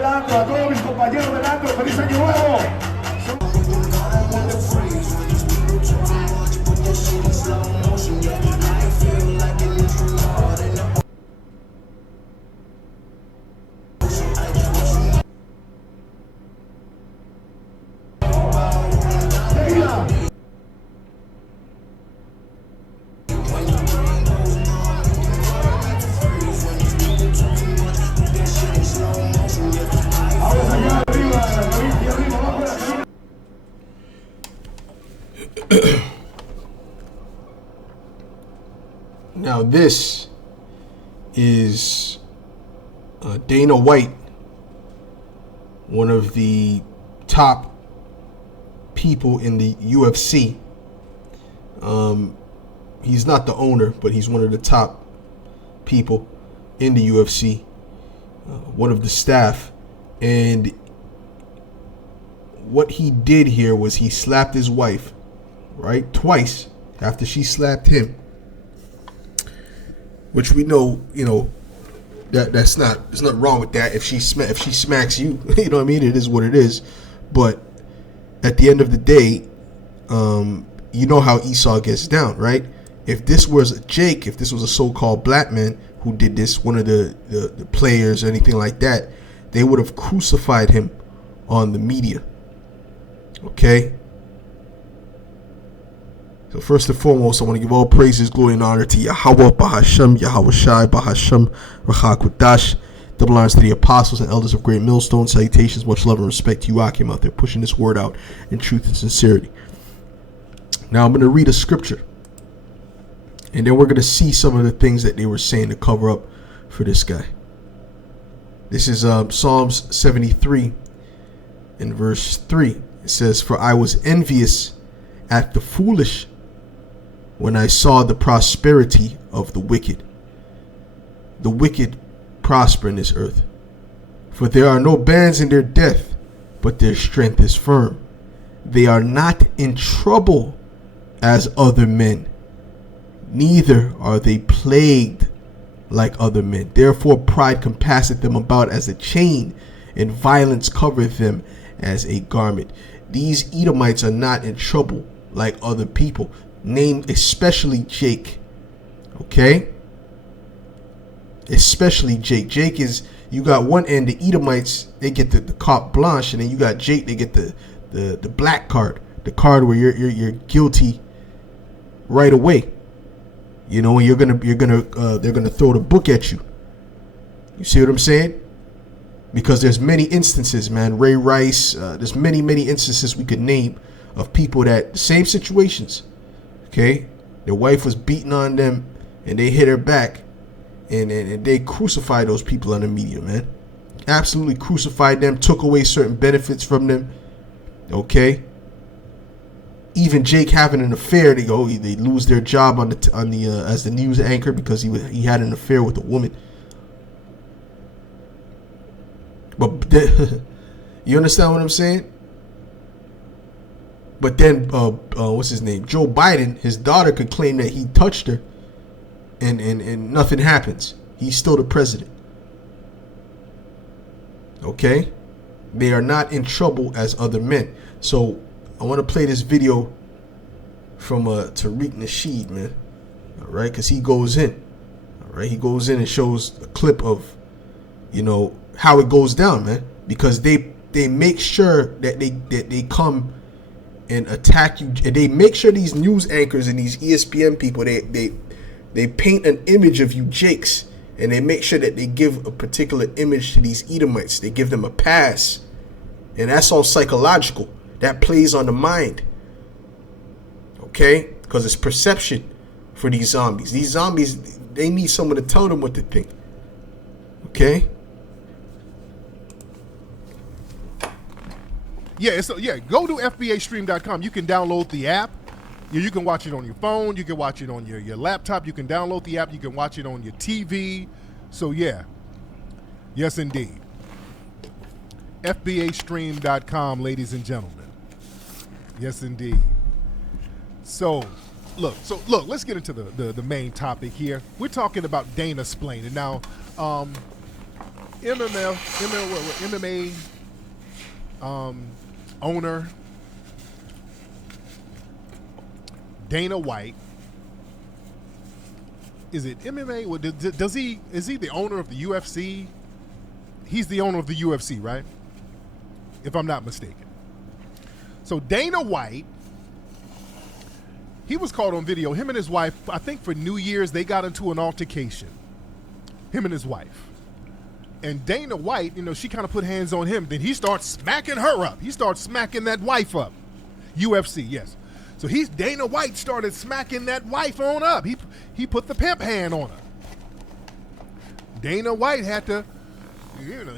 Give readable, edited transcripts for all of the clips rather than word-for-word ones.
del antro, a todos mis compañeros del antro, feliz año nuevo. Now this is Dana White, one of the top people in the UFC. He's not the owner, but he's one of the top people in the UFC, one of the staff. And what he did here was he slapped his wife, right, twice after she slapped him. Which we know, there's nothing wrong with that. If she smacks you, you know what I mean? It is what it is. But at the end of the day, you know how Esau gets down, right? If this was Jake, if this was a so-called black man who did this, one of the players or anything like that, they would have crucified him on the media. Okay? So first and foremost, I want to give all praises, glory, and honor to Yahweh, Bahashem, Yahweh Shai, Bahashem, Rachakudash. Double honors to the apostles and elders of Great Millstone. Salutations, much love and respect to you, Akim, out there pushing this word out in truth and sincerity. Now I'm going to read a scripture, and then we're going to see some of the things that they were saying to cover up for this guy. This is Psalms 73 in verse 3. It says, "For I was envious at the foolish when I saw the prosperity of the wicked. The wicked prosper in this earth. For there are no bands in their death, but their strength is firm. They are not in trouble as other men, neither are they plagued like other men. Therefore pride compasseth them about as a chain, and violence covereth them as a garment." These Edomites are not in trouble like other people, named especially Jake. Okay? Especially Jake. Jake is, you got one end, the Edomites, they get the carte blanche, and then you got Jake, they get the black card, the card where you're guilty right away. You know, and they're gonna throw the book at you. You see what I'm saying? Because there's many instances, man. Ray Rice, there's many instances we could name of people that, same situations, okay? Their wife was beating on them, and they hit her back, and they crucified those people on the media, man. Absolutely crucified them, took away certain benefits from them, okay? Even Jake having an affair, they lose their job on the as the news anchor because he had an affair with a woman. But you understand what I'm saying? But then, what's his name? Joe Biden, his daughter could claim that he touched her, and nothing happens. He's still the president. Okay? They are not in trouble as other men. So I want to play this video from Tariq Nasheed, man. All right, because he goes in. All right, he goes in and shows a clip of, how it goes down, man. Because they make sure that they come and attack you. And they make sure these news anchors and these ESPN people, they paint an image of you Jakes, and they make sure that they give a particular image to these Edomites. They give them a pass, and that's all psychological. That plays on the mind, okay? Because it's perception for these zombies. These zombies, they need someone to tell them what to think, okay? Go to FBAstream.com. You can download the app. You can watch it on your phone. You can watch it on your laptop. You can download the app. You can watch it on your TV. So, yeah. Yes, indeed. FBAstream.com, ladies and gentlemen. Yes, indeed. So, look, let's get into the main topic here. We're talking about Dana splaining. Now, MMA owner Dana White. Is it MMA? Is he the owner of the UFC? He's the owner of the UFC, right? If I'm not mistaken. So Dana White, he was caught on video. Him and his wife, I think for New Year's, they got into an altercation. Him and his wife. And Dana White, she kind of put hands on him. Then he starts smacking her up. He starts smacking that wife up. UFC, yes. So Dana White started smacking that wife on up. He put the pimp hand on her. Dana White had to,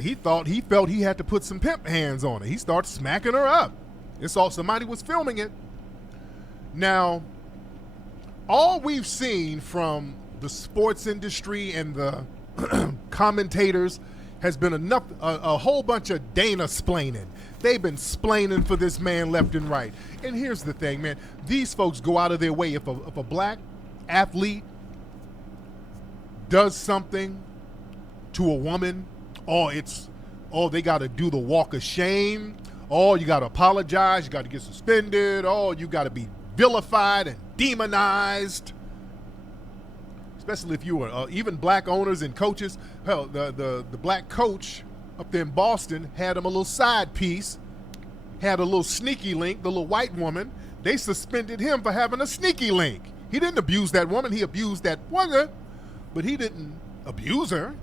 he felt he had to put some pimp hands on her. He started smacking her up. Somebody was filming it. Now, all we've seen from the sports industry and the commentators has been a whole bunch of Dana splaining. They've been splaining for this man left and right. And here's the thing, man. These folks go out of their way. If a black athlete does something to a woman, they got to do the walk of shame. You got to apologize. You got to get suspended. You got to be vilified and demonized. Especially if you were even black owners and coaches. Hell, the black coach up there in Boston had him a little side piece, had a little sneaky link, the little white woman. They suspended him for having a sneaky link. He didn't abuse that woman. He abused that woman, but he didn't abuse her.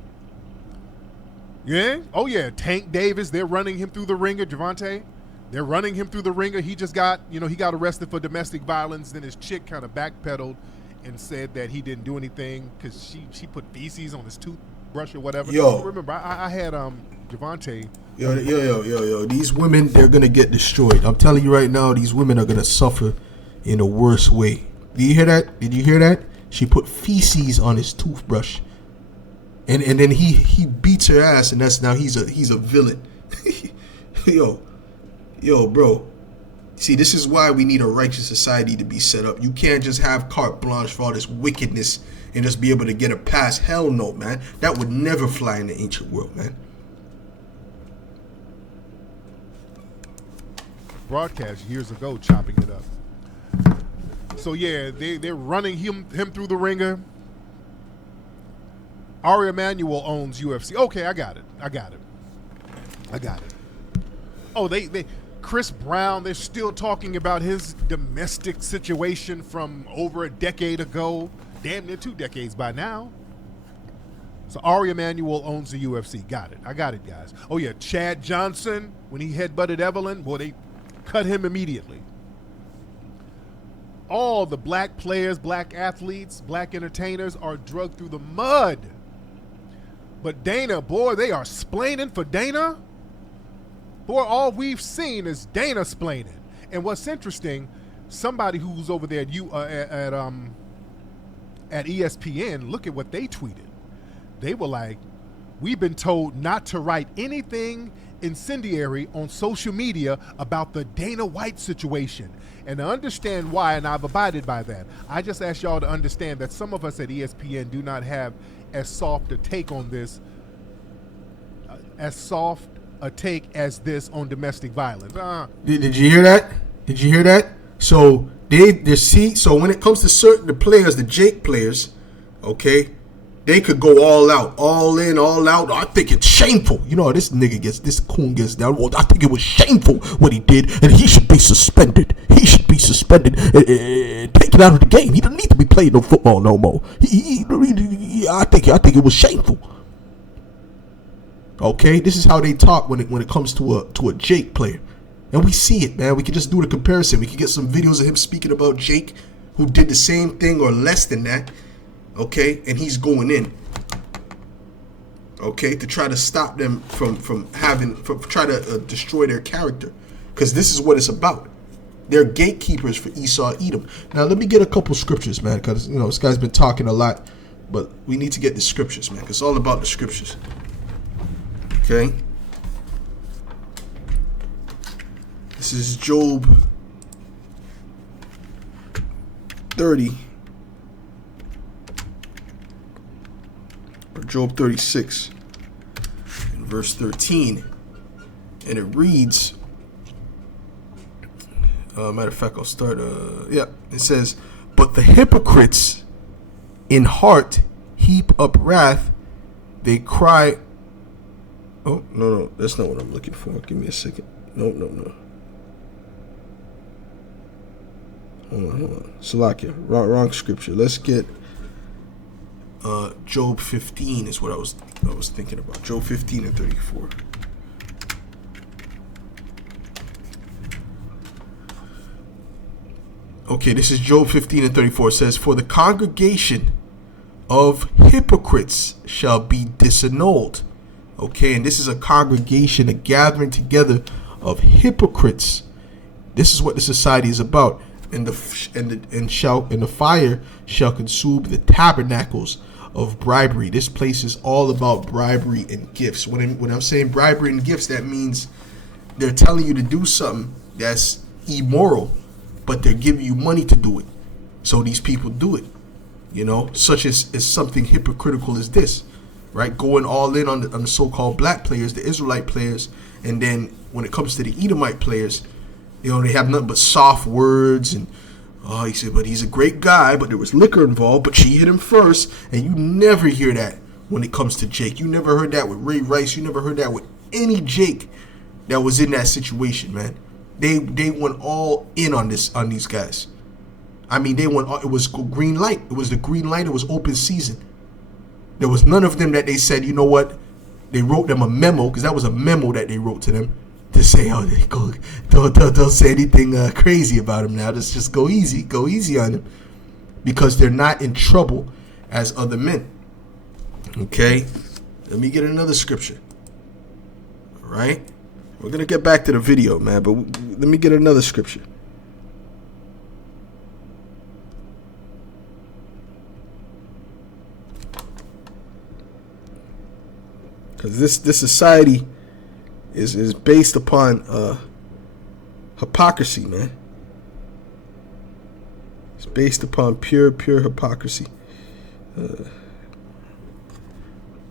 Yeah? Oh, yeah. Tank Davis, they're running him through the ringer. Javante, they're running him through the ringer. He just got, he got arrested for domestic violence. Then his chick kind of backpedaled and said that he didn't do anything because she put feces on his toothbrush or whatever. Yo. Remember, I had Javante. Yo. These women, they're going to get destroyed. I'm telling you right now, these women are going to suffer in a worse way. Did you hear that? Did you hear that? She put feces on his toothbrush. And then he beats her ass, and that's now he's a villain. Yo, bro. See, this is why we need a righteous society to be set up. You can't just have carte blanche for all this wickedness and just be able to get a pass. Hell no, man. That would never fly in the ancient world, man. Broadcast years ago, chopping it up. So yeah, they're running him through the ringer. Ari Emanuel owns UFC. Okay, I got it. Oh, they Chris Brown, they're still talking about his domestic situation from over a decade ago. Damn near 2 decades by now. So Ari Emanuel owns the UFC. Got it. I got it, guys. Oh, yeah, Chad Johnson, when he headbutted Evelyn, boy, they cut him immediately. All the black players, black athletes, black entertainers are drugged through the mud. But Dana, boy, they are splaining for Dana. Boy, all we've seen is Dana splaining. And what's interesting, somebody who's over there at ESPN, look at what they tweeted. They were like, we've been told not to write anything incendiary on social media about the Dana White situation. And to understand why, and I've abided by that, I just ask y'all to understand that some of us at ESPN do not have as soft a take on this, as this on domestic violence. Did you hear that? So so when it comes to the players, the Jake players, okay, they could go all out, all in, all out. I think it's shameful. This coon gets down. Well, I think it was shameful what he did, and he should be suspended. Taken out of the game. He doesn't need to be playing no football no more. I think it was shameful. Okay, this is how they talk when it comes to a Jake player, and we see it, man. We can just do the comparison. We can get some videos of him speaking about Jake, who did the same thing or less than that. Okay, and he's going in. Okay, to try to stop them from try to destroy their character, because this is what it's about. They're gatekeepers for Esau Edom. Now let me get a couple scriptures, man, because this guy's been talking a lot, but we need to get the scriptures, man. It's all about the scriptures. Okay. This is Job 30. Or Job 36. verse 13, and it reads, matter of fact, I'll start, it says, but the hypocrites in heart heap up wrath, they cry. Oh, no, that's not what I'm looking for. Give me a second. No. Hold on. Salakia, wrong scripture. Let's get Job 15 is what I was thinking about. Job 15 and 34. Okay, this is Job 15 and 34. It says, for the congregation of hypocrites shall be disannulled. Okay, and this is a congregation, a gathering together of hypocrites. This is what the society is about. And the fire shall consume the tabernacles of bribery. This place is all about bribery and gifts. When I'm saying bribery and gifts, that means they're telling you to do something that's immoral, but they're giving you money to do it. So these people do it, such as something hypocritical as this, right? Going all in on the so-called black players, the Israelite players, and then when it comes to the Edomite players, they have nothing but soft words and, he said, but he's a great guy, but there was liquor involved, but she hit him first. And you never hear that when it comes to Jake. You never heard that with Ray Rice. You never heard that with any Jake that was in that situation, man. They went all in on these guys. I mean, it was green light. It was the green light. It was open season. There was none of them that they said, you know what? They wrote them a memo, because that was a memo that they wrote to them to say, oh, don't say anything crazy about him now. Just go easy on him, because they're not in trouble as other men. Okay, let me get another scripture. All right, we're gonna get back to the video, man, but let me get another scripture. Because this society is based upon hypocrisy, man. It's based upon pure hypocrisy.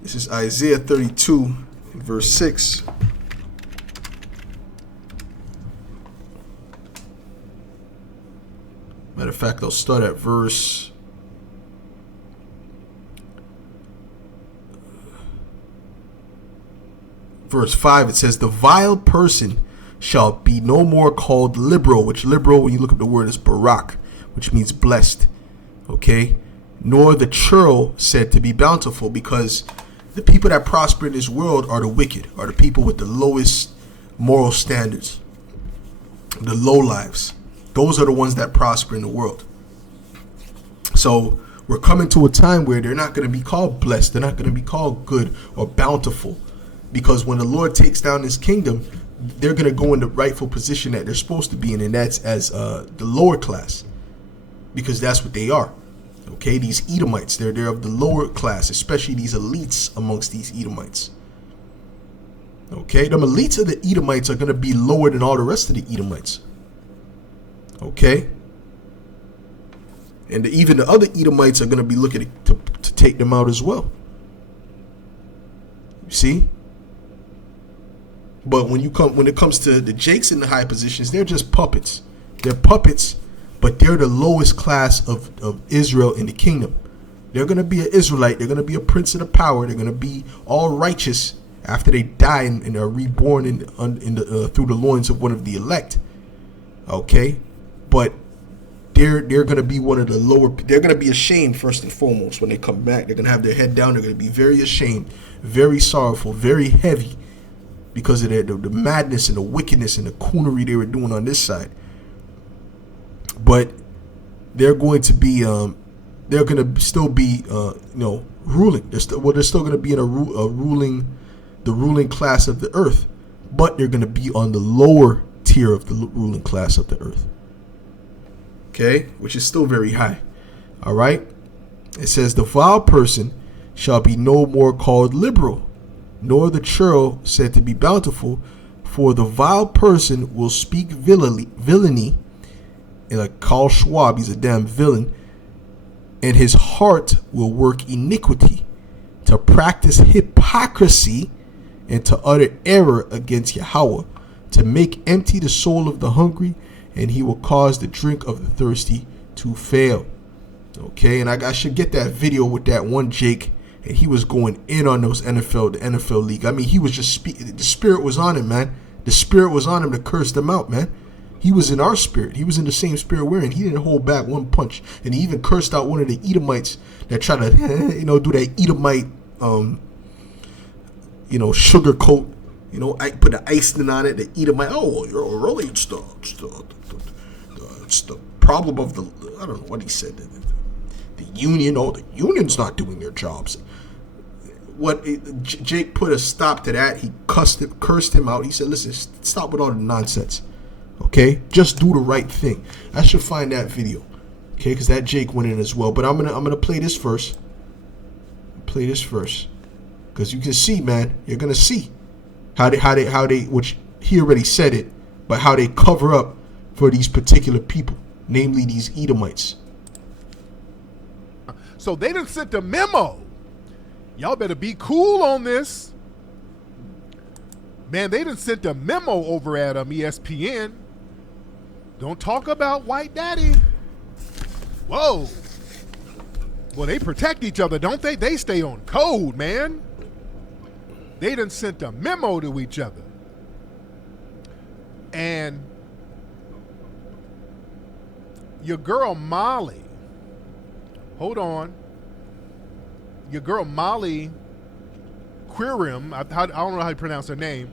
This is Isaiah 32, verse 6. Matter of fact, I'll start at verse 5. It says, the vile person shall be no more called liberal, which liberal, when you look up the word, is barak, which means blessed. Okay, nor the churl said to be bountiful, because the people that prosper in this world are the wicked, are the people with the lowest moral standards, the low lives. Those are the ones that prosper in the world. So we're coming to a time where they're not going to be called blessed. They're not going to be called good or bountiful, because when the Lord takes down his kingdom, they're going to go in the rightful position that they're supposed to be in, and that's as the lower class, because that's what they are. Okay, these Edomites, they're of the lower class, especially these elites amongst these Edomites. Okay, the elites of the Edomites are going to be lower than all the rest of the Edomites. Okay, and even the other Edomites are going to be looking to take them out as well. You see? But when it comes to the Jakes in the high positions, they're just puppets. They're puppets, but they're the lowest class of Israel in the kingdom. They're going to be an Israelite. They're going to be a prince of the power. They're going to be all righteous after they die and are reborn through the loins of one of the elect. Okay, but they're going to be one of the lower. They're going to be ashamed first and foremost when they come back. They're going to have their head down. They're going to be very ashamed, very sorrowful, very heavy, because of the madness and the wickedness and the coonery they were doing on this side. But they're going to be, they're going to still be, ruling. They're still going to be in the ruling class of the earth, but they're going to be on the lower tier of the ruling class of the earth. Okay, which is still very high. All right. It says, the vile person shall be no more called liberal, nor the churl said to be bountiful, for the vile person will speak villainy, and like Carl Schwab, he's a damn villain, and his heart will work iniquity, to practice hypocrisy and to utter error against Yahweh, to make empty the soul of the hungry, and he will cause the drink of the thirsty to fail. Okay, and I should get that video with that one Jake, and he was going in on those the NFL league. I mean, he was just the spirit was on him, man. The spirit was on him to curse them out, man. He was in our spirit. He was in the same spirit we're in. He didn't hold back one punch, and he even cursed out one of the Edomites that tried to, do that Edomite, sugar coat. I put the icing on it. The Edomite. Oh, you're really it's the problem of the. I don't know what he said. The union. Oh, the union's not doing their jobs. Jake put a stop to that. He cursed him out. He said, "Listen, stop with all the nonsense. Okay, just do the right thing." I should find that video. Okay, because that Jake went in as well. But I'm gonna play this first. Because you can see, man. You're gonna see how they, which he already said it, but how they cover up for these particular people, namely these Edomites. So they done sent a memo. Y'all better be cool on this. Man, they done sent a memo over at ESPN. Don't talk about white daddy. Whoa. Well, they protect each other, don't they? They stay on code, man. They done sent a memo to each other. And your girl Molly, hold on. Your girl Molly Quirim, I don't know how you pronounce her name,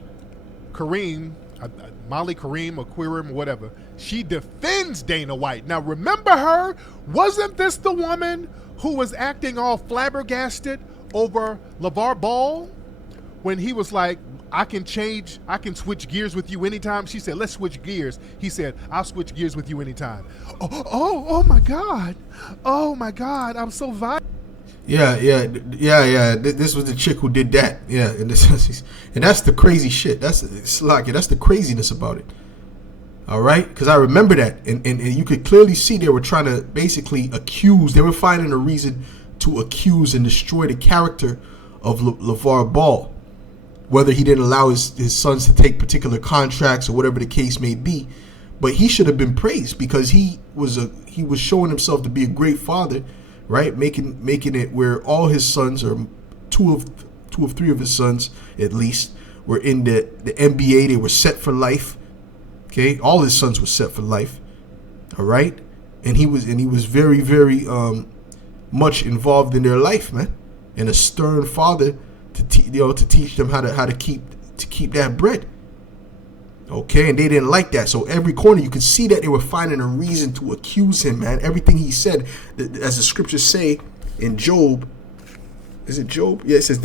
Molly Kareem or Quirim, whatever. She defends Dana White. Now remember her? Wasn't this the woman who was acting all flabbergasted over LeVar Ball when he was like, I can switch gears with you anytime? She said, let's switch gears. He said, I'll switch gears with you anytime. Oh my God. Oh my God. I'm so violent. Yeah. This was the chick who did that. Yeah, and that's the crazy shit. That's the craziness about it. All right, because I remember that, and you could clearly see they were trying to basically accuse. They were finding a reason to accuse and destroy the character of LeVar Ball, whether he didn't allow his sons to take particular contracts or whatever the case may be. But he should have been praised because he was showing himself to be a great father. Right, making it where all his sons, or two of three of his sons at least, were in the NBA. They were set for life. Okay, all his sons were set for life. All right, and he was very, very much involved in their life, man, and a stern father to teach them how to keep that bread. Okay, and they didn't like that. So every corner you could see that they were finding a reason to accuse him, man. Everything he said, as the scriptures say in Job, is it Job? Yeah, it says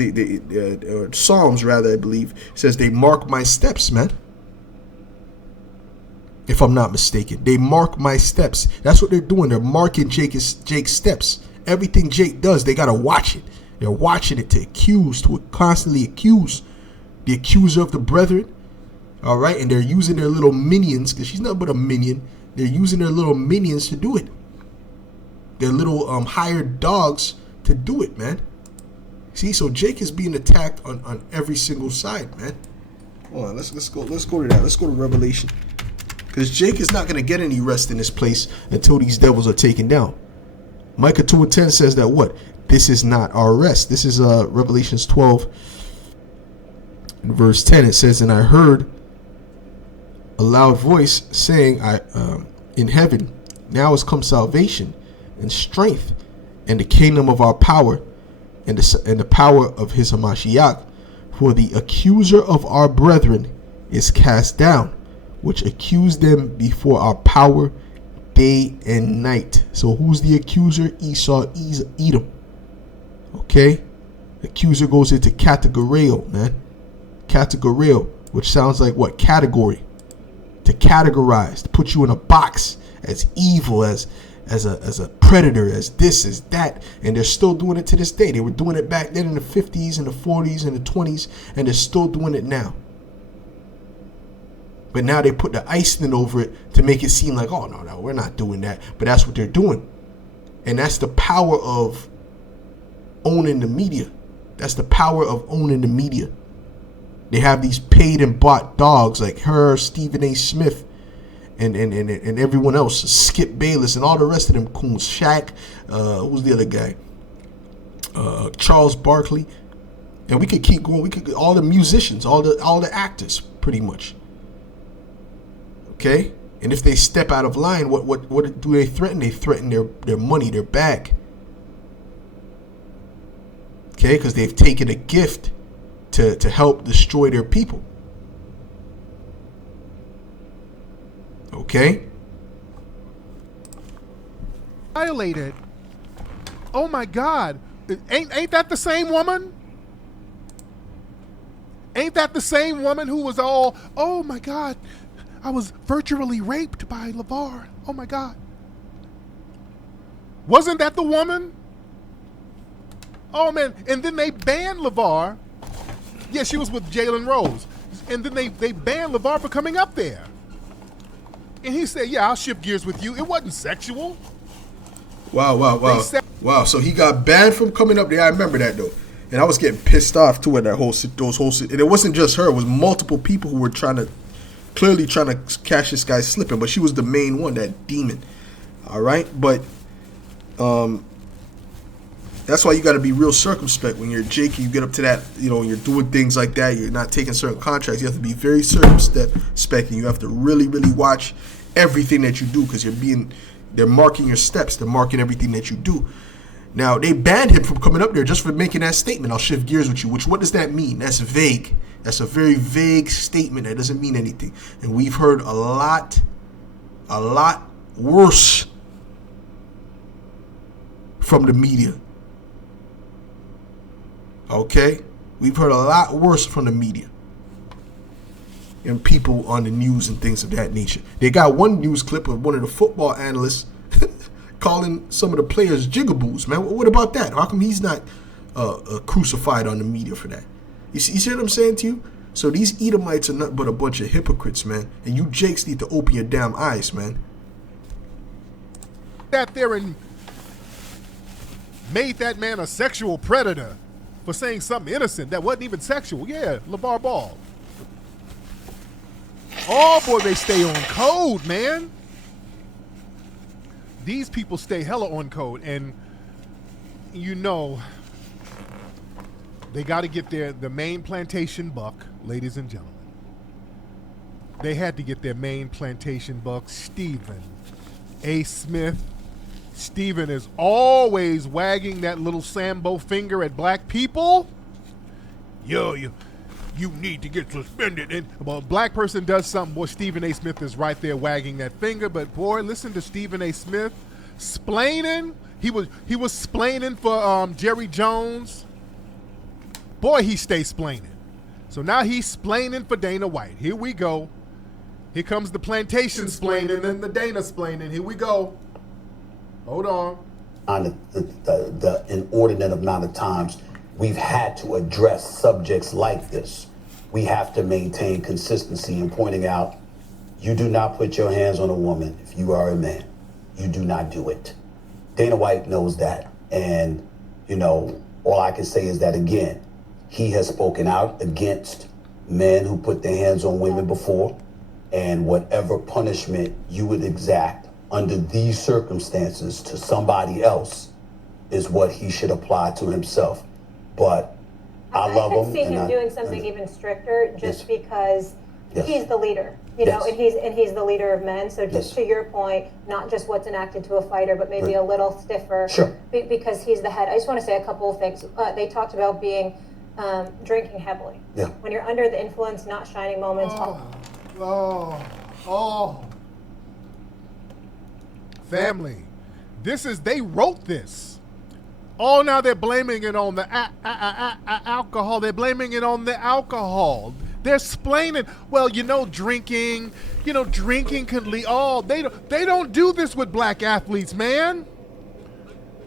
Psalms rather, I believe. It says they mark my steps, man. If I'm not mistaken, they mark my steps. That's what they're doing. They're marking Jake's steps. Everything Jake does, they gotta watch it. They're watching it to constantly accuse the accuser of the brethren. All right, and they're using their little minions, because she's nothing but a minion. They're using their little minions to do it. Their little hired dogs to do it, man. See, so Jake is being attacked on every single side, man. Hold on, let's go to that. Let's go to Revelation, because Jake is not going to get any rest in this place until these devils are taken down. Micah 2:10 says that what? This is not our rest. This is Revelations 12, verse 10. It says, and I heard a loud voice saying, in heaven, now has come salvation and strength and the kingdom of our power and the power of his Hamashiach. For the accuser of our brethren is cast down, which accused them before our power day and night. So who's the accuser? Esau, Edom. Okay? Accuser goes into categorial, man. Categorial, which sounds like what? Category. To categorize, to put you in a box as evil, as a predator, as this, as that. And they're still doing it to this day. They were doing it back then in the 50s and the 40s and the 20s, and they're still doing it now. But now they put the icing over it to make it seem like, oh, no, we're not doing that. But that's what they're doing. And that's the power of owning the media. That's the power of owning the media. They have these paid and bought dogs like her, Stephen A. Smith, and everyone else, Skip Bayless, and all the rest of them coons. Shaq, who's the other guy? Charles Barkley, and we could keep going. We could all the musicians, all the actors, pretty much. Okay, and if they step out of line, what do they threaten? They threaten their money, their bag. Okay, because they've taken a gift to help destroy their people. Okay. Violated. Oh my God. Ain't that the same woman? Ain't that the same woman who was all, oh my God, I was virtually raped by LeVar. Oh my God. Wasn't that the woman? Oh man, and then they banned LeVar. Yeah, she was with Jalen Rose. And then they banned LeVar for coming up there. And he said, yeah, I'll shift gears with you. It wasn't sexual. Wow. So he got banned from coming up there. I remember that though. And I was getting pissed off too at and it wasn't just her. It was multiple people who were clearly trying to catch this guy slipping. But she was the main one, that demon. All right. But that's why you got to be real circumspect when you're Jake. You get up to that, when you're doing things like that, you're not taking certain contracts. You have to be very circumspect, and you have to really, really watch everything that you do because they're marking your steps. They're marking everything that you do. Now, they banned him from coming up there just for making that statement. I'll shift gears with you. What does that mean? That's vague. That's a very vague statement. That doesn't mean anything. And we've heard a lot worse from the media. Okay? We've heard a lot worse from the media and people on the news and things of that nature. They got one news clip of one of the football analysts calling some of the players jigaboos, man. What about that? How come he's not crucified on the media for that? You see what I'm saying to you? So these Edomites are nothing but a bunch of hypocrites, man. And you Jakes need to open your damn eyes, man. That there and made that man a sexual predator for saying something innocent that wasn't even sexual. Yeah, LeVar Ball. Oh boy, they stay on code, man. These people stay hella on code, and they got to get the main plantation buck, ladies and gentlemen. They had to get their main plantation buck, Stephen A. Smith. Stephen is always wagging that little Sambo finger at black people. Yo, you need to get suspended. And well, a black person does something, boy, Stephen A. Smith is right there wagging that finger. But boy, listen to Stephen A. Smith splaining. He was splaining for Jerry Jones. Boy, he stays splaining. So now he's splaining for Dana White. Here we go. Here comes the plantation splaining and the Dana splaining. Here we go. Hold on. On the inordinate amount of times we've had to address subjects like this, we have to maintain consistency in pointing out, you do not put your hands on a woman if you are a man. You do not do it. Dana White knows that. And, all I can say is that, again, he has spoken out against men who put their hands on women before, and whatever punishment you would exact under these circumstances to somebody else is what he should apply to himself. But I love him. I can see him doing something even stricter just because he's the leader, Yes. and he's the leader of men. So just to your point, not just what's enacted to a fighter, but maybe a little stiffer. Sure. Because he's the head. I just want to say a couple of things. They talked about being drinking heavily. Yeah. When you're under the influence, not shining moments. Family, they wrote this. Oh, now they're blaming it on the alcohol. They're blaming it on the alcohol. They're splaining, well, drinking can lead. Oh, they don't do this with black athletes, man.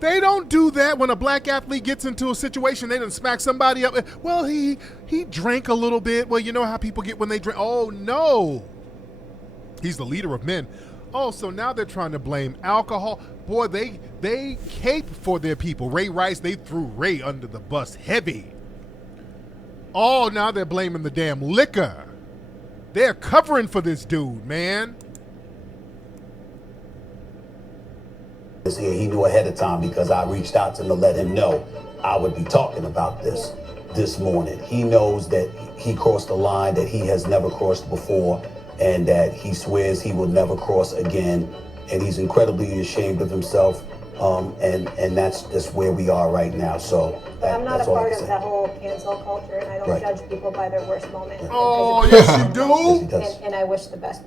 They don't do that when a black athlete gets into a situation. They done smack somebody up. Well, he drank a little bit. Well, you know how people get when they drink. Oh, no. He's the leader of men. Oh, so now they're trying to blame alcohol. Boy, they cape for their people. Ray Rice, they threw Ray under the bus heavy. Oh, now they're blaming the damn liquor. They're covering for this dude, man. Here, he knew ahead of time because I reached out to him to let him know I would be talking about this morning. He knows that he crossed a line that he has never crossed before, and that he swears he will never cross again. And he's incredibly ashamed of himself. And that's just where we are right now. So But I'm not a that's all I part can of say. the whole cancel culture, and I don't Right. judge people by their worst moment. Oh, As a yes, you person, do. Yes, he does. And I wish the best.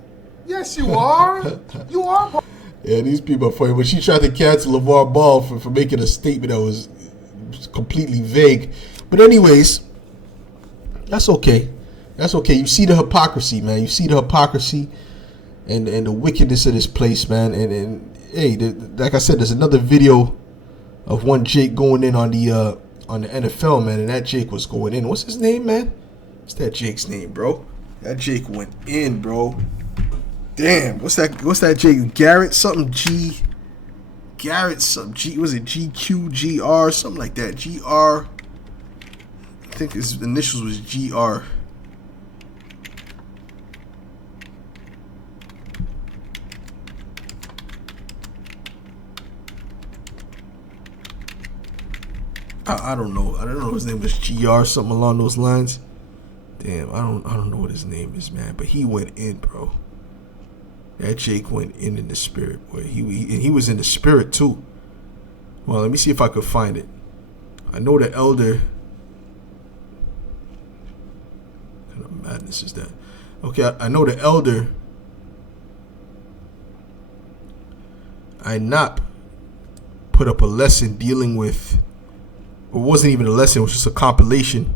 Yes, you are. You are. Yeah, these people are funny. When she tried to cancel LeVar Ball for making a statement that was completely vague. But anyways, that's okay. That's okay. You see the hypocrisy, man. You see the hypocrisy and the wickedness of this place, man. And hey, like I said, there's another video of one Jake going in on the NFL, man, and that Jake was going in. What's his name, man? What's that Jake's name, bro? That Jake went in, bro. Damn, what's that Jake? Garrett something G. Garrett something G. Was it GQ GR something like that? GR. I think his initials was GR. I don't know. I don't know if his name was GR, something along those lines. Damn, I don't know what his name is, man. But he went in, bro. That Jake went in the spirit, boy. He was in the spirit too. Well, let me see if I could find it. I know the elder. What kind of madness is that? Okay, I know the elder. INOP put up a lesson dealing with. It wasn't even a lesson. It was just a compilation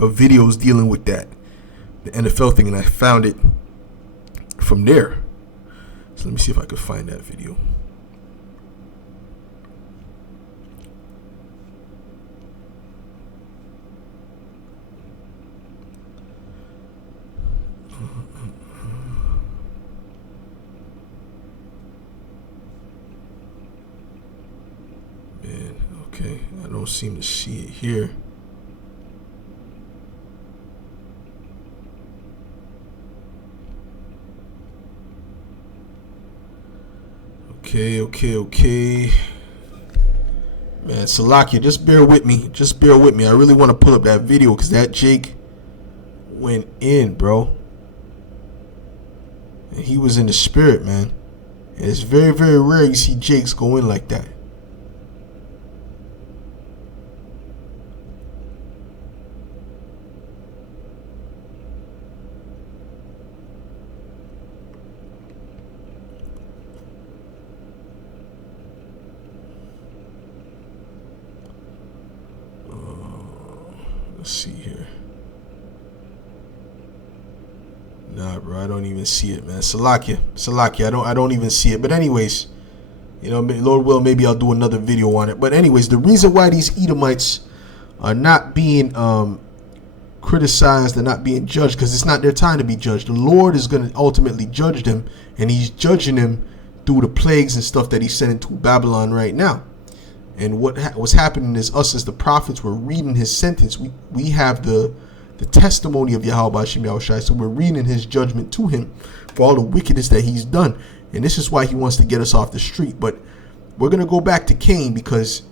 of videos dealing with that, the NFL thing, and I found it from there. So let me see if I can find that video. Man, okay, I don't seem to see it here. Okay. Man, Salakia, just bear with me. I really want to pull up that video because that Jake went in, bro. And he was in the spirit, man. And it's very, very rare you see Jakes go in like that. Let's see here. Nah, bro, I don't even see it, man. Salakia, I don't even see it. But anyways, you know, Lord will, maybe I'll do another video on it. But anyways, the reason why these Edomites are not being criticized, they're not being judged, because it's not their time to be judged. The Lord is going to ultimately judge them, and He's judging them through the plagues and stuff that He's sending to Babylon right now. And what's happening is us as the prophets, we're reading His sentence. We have the testimony of Yahweh Hashem Yahushai, so we're reading His judgment to Him for all the wickedness that He's done. And this is why He wants to get us off the street. But we're going to go back to Cain because,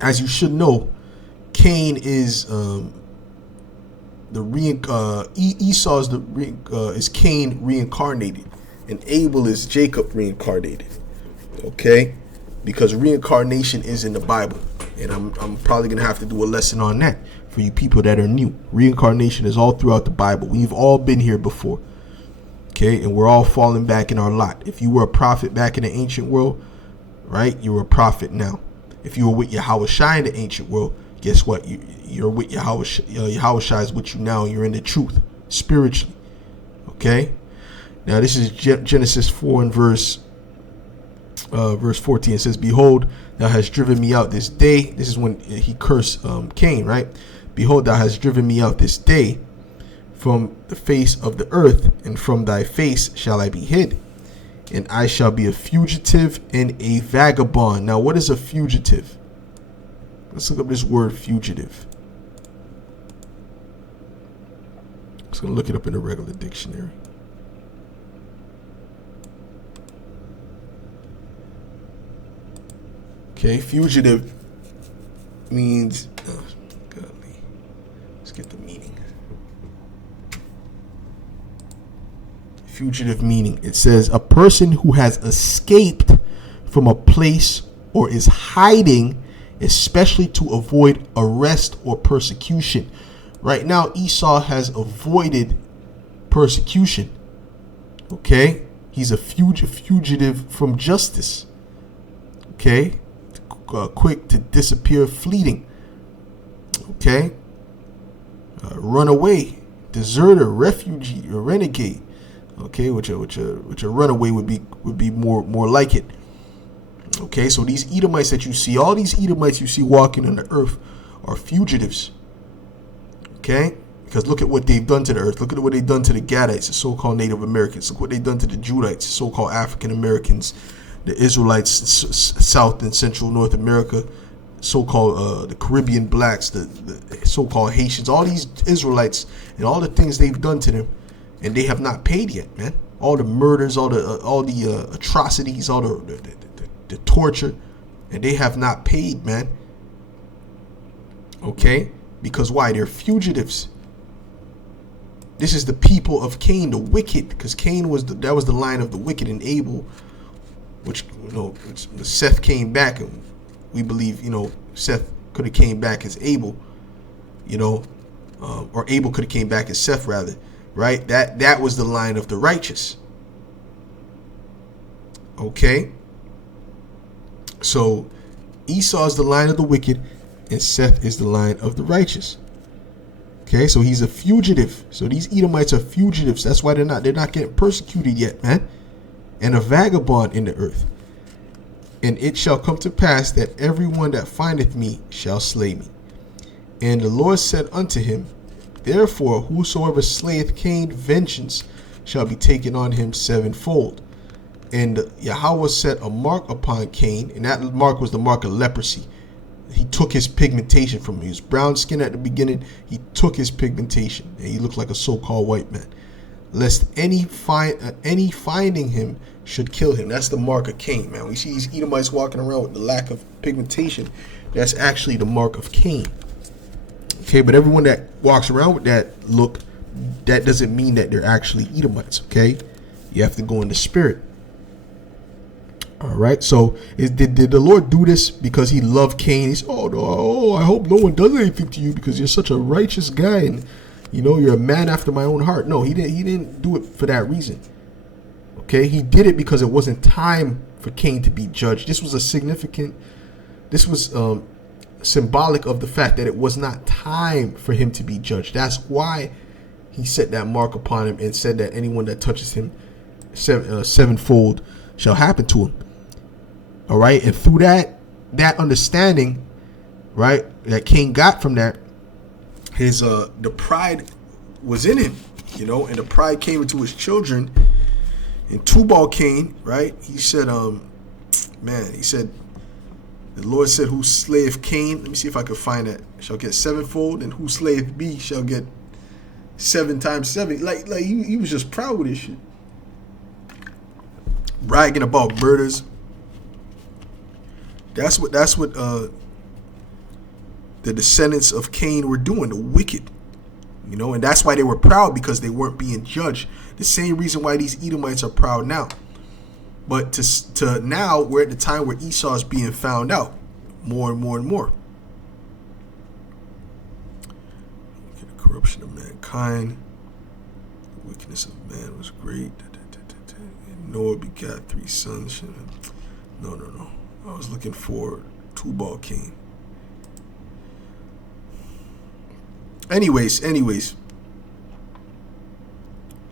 as you should know, Cain is Esau is Cain reincarnated, and Abel is Jacob reincarnated. Okay, because reincarnation is in the Bible, and I'm probably gonna have to do a lesson on that for you people that are new. Reincarnation is all throughout the Bible. We've all been here before. Okay, and we're all falling back in our lot. If you were a prophet back in the ancient world, right, you're a prophet now. If you were with Yahweh Shai in the ancient world, guess what? You're with Yahweh Shai is with you now, and you're in the truth spiritually. Okay, now this is Genesis 4 and verse 14. It says, "Behold, thou hast driven me out this day." This is when he cursed Cain, right? "Behold, thou hast driven me out this day from the face of the earth, and from thy face shall I be hid, and I shall be a fugitive and a vagabond." Now, what is a fugitive? Let's look up this word fugitive. just gonna look it up in a regular dictionary. Okay, fugitive means, godly. Let's get the meaning. Fugitive meaning. It says a person who has escaped from a place or is hiding, especially to avoid arrest or persecution. Right now, Esau has avoided persecution. Okay, he's a fugitive from justice. Okay, quick to disappear, fleeting. Okay, runaway, deserter, refugee, or renegade. Okay, which a runaway would be more like it. Okay, so these Edomites that you see, all these Edomites you see walking on the earth are fugitives. Okay, because look at what they've done to the earth. Look at what they've done to the Gadites, the so-called Native Americans. Look what they've done to the Judites, the so-called African Americans, the Israelites, South and Central North America, so-called the Caribbean blacks, the so-called Haitians. All these Israelites and all the things they've done to them, and they have not paid yet, man. All the murders, all the atrocities, all the torture, and they have not paid, man. Okay, because why? They're fugitives. This is the people of Cain, the wicked, because Cain was that was the line of the wicked, and Abel, which Seth came back, and we believe Seth could have came back as Abel, or Abel could have came back as Seth rather. Right? That was the line of the righteous. Okay? So Esau is the line of the wicked and Seth is the line of the righteous. Okay? So he's a fugitive. So these Edomites are fugitives. That's why they're not getting persecuted yet, man. And a vagabond in the earth. And it shall come to pass that everyone that findeth me shall slay me. And the Lord said unto him, therefore, whosoever slayeth Cain, vengeance shall be taken on him sevenfold. And Yahweh set a mark upon Cain, and that mark was the mark of leprosy. He took his pigmentation from him. He was brown skin at the beginning. He took his pigmentation, and he looked like a so-called white man. Lest any finding him should kill him. That's the mark of Cain, man. We see these Edomites walking around with the lack of pigmentation. That's actually the mark of Cain. Okay, but everyone that walks around with that look, that doesn't mean that they're actually Edomites. Okay, you have to go in the spirit. All right. So did the Lord do this because he loved Cain? He's I hope no one does anything to you because you're such a righteous guy and you're a man after my own heart. No, he didn't do it for that reason. Okay, he did it because it wasn't time for Cain to be judged. This was symbolic of the fact that it was not time for him to be judged. That's why he set that mark upon him and said that anyone that touches him sevenfold shall happen to him. All right, and through that understanding, right, that Cain got from that, his the pride was in him, and the pride came into his children. And Tubal Cain, right, he said, the Lord said, who slayeth Cain, let me see if I can find that, shall get sevenfold, and who slayeth me shall get 7 times 7. Like he was just proud with this shit. Bragging about murders. That's what the descendants of Cain were doing, the wicked. And that's why they were proud, because they weren't being judged. The same reason why these Edomites are proud now. But to now, we're at the time where Esau is being found out more and more and more. The corruption of mankind, the wickedness of man was great. And Noah begat 3 sons. No. I was looking for Tubal Cain. Anyways.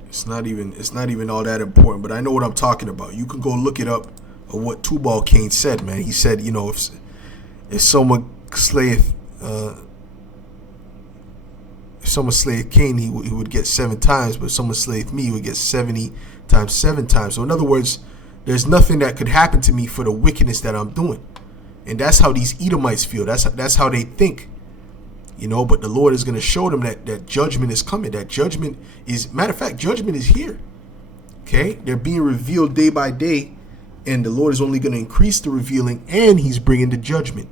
It's not even all that important, but I know what I'm talking about. You can go look it up of what Tubal Cain said, man. He said, if someone slayeth Cain, he would get 7 times, but if someone slayeth me, he would get 70 times 7 times. So in other words, there's nothing that could happen to me for the wickedness that I'm doing. And that's how these Edomites feel. That's how they think. But the Lord is going to show them that judgment is coming. That judgment is, matter of fact, judgment is here. Okay, they're being revealed day by day, and the Lord is only going to increase the revealing, and he's bringing the judgment.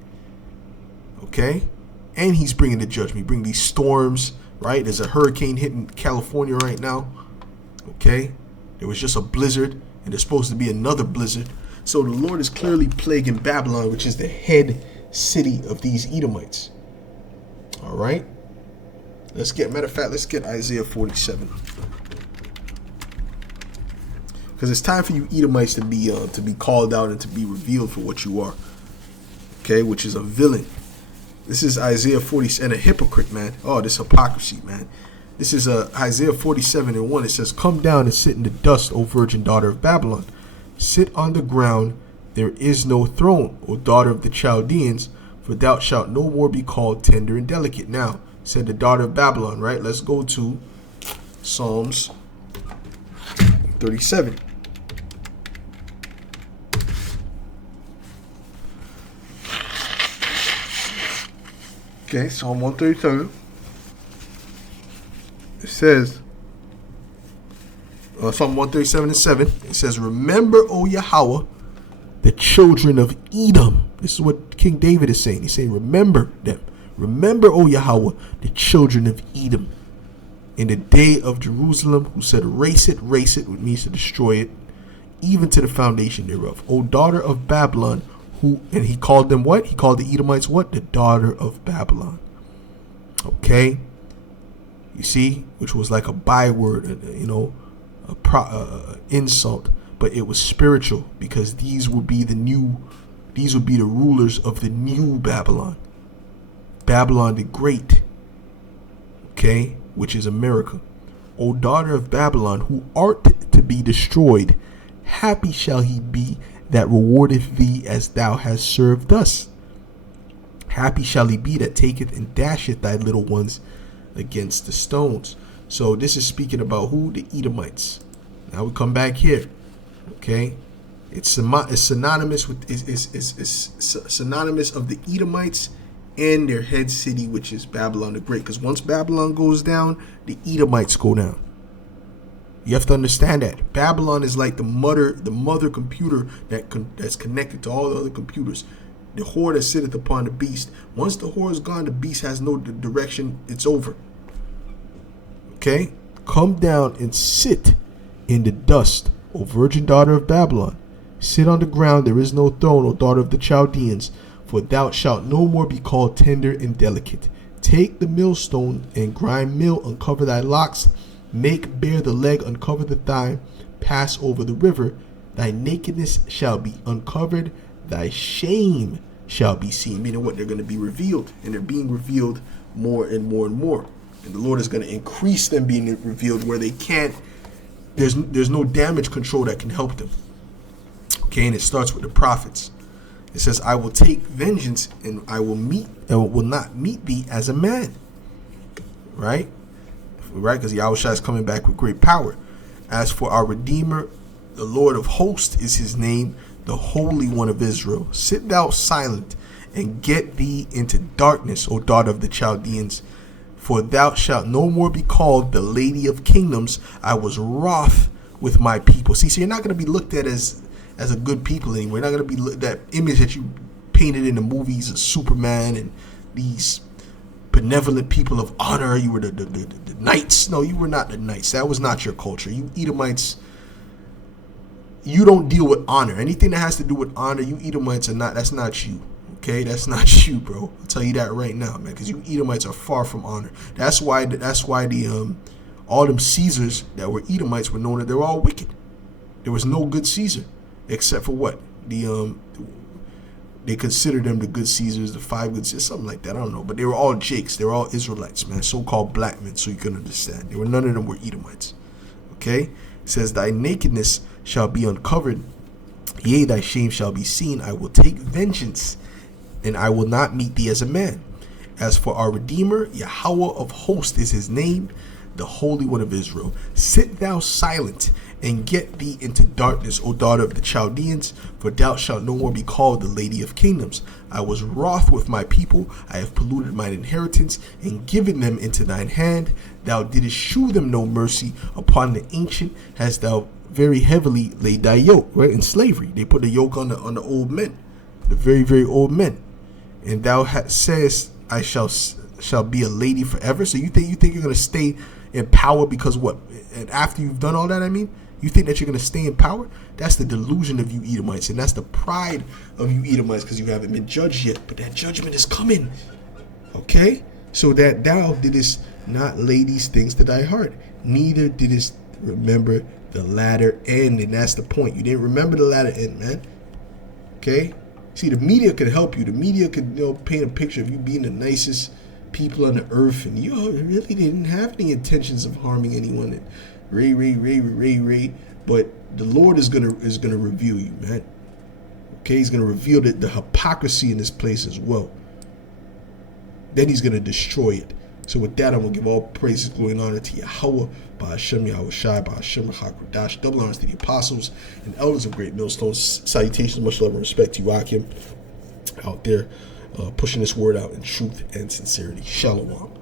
Okay, and he's bringing the judgment. Bring these storms, right? There's a hurricane hitting California right now. Okay, there was just a blizzard, and there's supposed to be another blizzard. So the Lord is clearly plaguing Babylon, which is the head city of these Edomites. All right, let's get Isaiah 47, because it's time for you Edomites to be called out and to be revealed for what you are. Okay, which is a villain. This is Isaiah 40 and a hypocrite, man. Oh, this hypocrisy, man. This is Isaiah 47:1. It says, "Come down and sit in the dust, O virgin daughter of Babylon. Sit on the ground. There is no throne, O daughter of the Chaldeans. For thou shalt no more be called tender and delicate." Now, said the daughter of Babylon, right? Let's go to Psalms 37. Okay, Psalm 137. It says, Psalm 137:7. It says, "Remember, O Yahweh, the children of Edom." This is what King David is saying. He's saying, remember them. "Remember, O Yahweh, the children of Edom, in the day of Jerusalem, who said, race it, which means to destroy it, even to the foundation thereof. O daughter of Babylon," and he called them what? He called the Edomites what? The daughter of Babylon. Okay. You see, which was like a byword, insult, but it was spiritual, because these would be the rulers of the new Babylon, Babylon the Great, okay, which is America. "O daughter of Babylon, who art to be destroyed, happy shall he be that rewardeth thee as thou hast served us. Happy shall he be that taketh and dasheth thy little ones against the stones." So this is speaking about who? The Edomites. Now we come back here. Okay, it's synonymous with is synonymous of the Edomites and their head city, which is Babylon the Great. Because once Babylon goes down, the Edomites go down. You have to understand that Babylon is like the mother computer that's connected to all the other computers. The whore that sitteth upon the beast. Once the whore is gone, the beast has no direction. It's over. Okay, "Come down and sit in the dust, O virgin daughter of Babylon. Sit on the ground. There is no throne, O daughter of the Chaldeans. For thou shalt no more be called tender and delicate. Take the millstone and grind meal. Uncover thy locks. Make bare the leg. Uncover the thigh. Pass over the river. Thy nakedness shall be uncovered. Thy shame shall be seen." Meaning what? They're going to be revealed, and they're being revealed more and more and more. And the Lord is going to increase them being revealed where they can't. There's no damage control that can help them. Okay, and it starts with the prophets. It says, "I will take vengeance, and I will not meet thee as a man." Right? Because Yahushua is coming back with great power. "As for our Redeemer, the Lord of hosts is his name, the Holy One of Israel. Sit thou silent, and get thee into darkness, O daughter of the Chaldeans. For thou shalt no more be called the Lady of Kingdoms. I was wroth with my people." See, so you're not going to be looked at as a good people anymore. You're not going to be that image that you painted in the movies of Superman and these benevolent people of honor. You were the knights. No, you were not the knights. That was not your culture. You Edomites, you don't deal with honor. Anything that has to do with honor, you Edomites are not. That's not you. Okay, that's not you, bro. I'll tell you that right now, man. Because you Edomites are far from honor. That's why the all them Caesars that were Edomites were known that they were all wicked. There was no good Caesar, except for what they considered them the good Caesars, the 5 good Caesars, something like that. I don't know, but they were all Jakes. They were all Israelites, man, so-called black men. So you can understand. None of them were Edomites. Okay, it says, "Thy nakedness shall be uncovered, yea, thy shame shall be seen. I will take vengeance, and I will not meet thee as a man. As for our Redeemer, Yahweh of hosts is his name, the Holy One of Israel. Sit thou silent, and get thee into darkness, O daughter of the Chaldeans, for thou shalt no more be called the Lady of Kingdoms. I was wroth with my people, I have polluted mine inheritance, and given them into thine hand. Thou didst shew them no mercy. Upon the ancient hast thou very heavily laid thy yoke. Right, in slavery, they put the yoke on the old men, the very, very old men. And thou sayest, I shall be a lady forever. So you think you're gonna stay in power because what? And after you've done all that, I mean, you think that you're gonna stay in power? That's the delusion of you Edomites, and that's the pride of you Edomites, because you haven't been judged yet. But that judgment is coming. Okay, so that thou didst not lay these things to thy heart, neither didst remember the latter end. And that's the point. You didn't remember the latter end, man. Okay. See, the media could help you. The media could, paint a picture of you being the nicest people on the earth, and you really didn't have any intentions of harming anyone. And Ray. But the Lord is gonna reveal you, man. Okay, he's gonna reveal the hypocrisy in this place as well. Then he's gonna destroy it. So with that, I'm gonna give all praises, glory, and honor to Yahweh, Bahashem, Yahweh Shai, Bahashem, Hakodash, double honors to the apostles and elders of Great Millstones. Salutations, much love and respect to you, Akim, out there pushing this word out in truth and sincerity. Shalom.